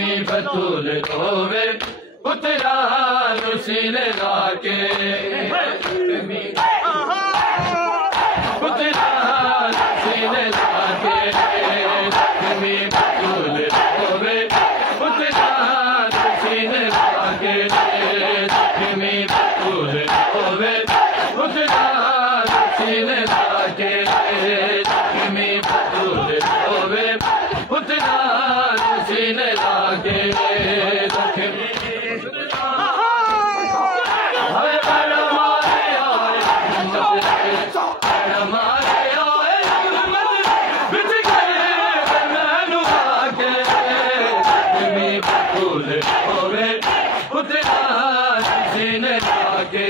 मी बतूल होवे पुत्रा सीने लाके पुत्रा सीने लाके मी बतूल होवे पुत्रा सीने लाके मी बतूल होवे पुत्रा सीने लाके मी बतूल होवे पुत्रा सीने लाके होवे पुत्रा सीने लाके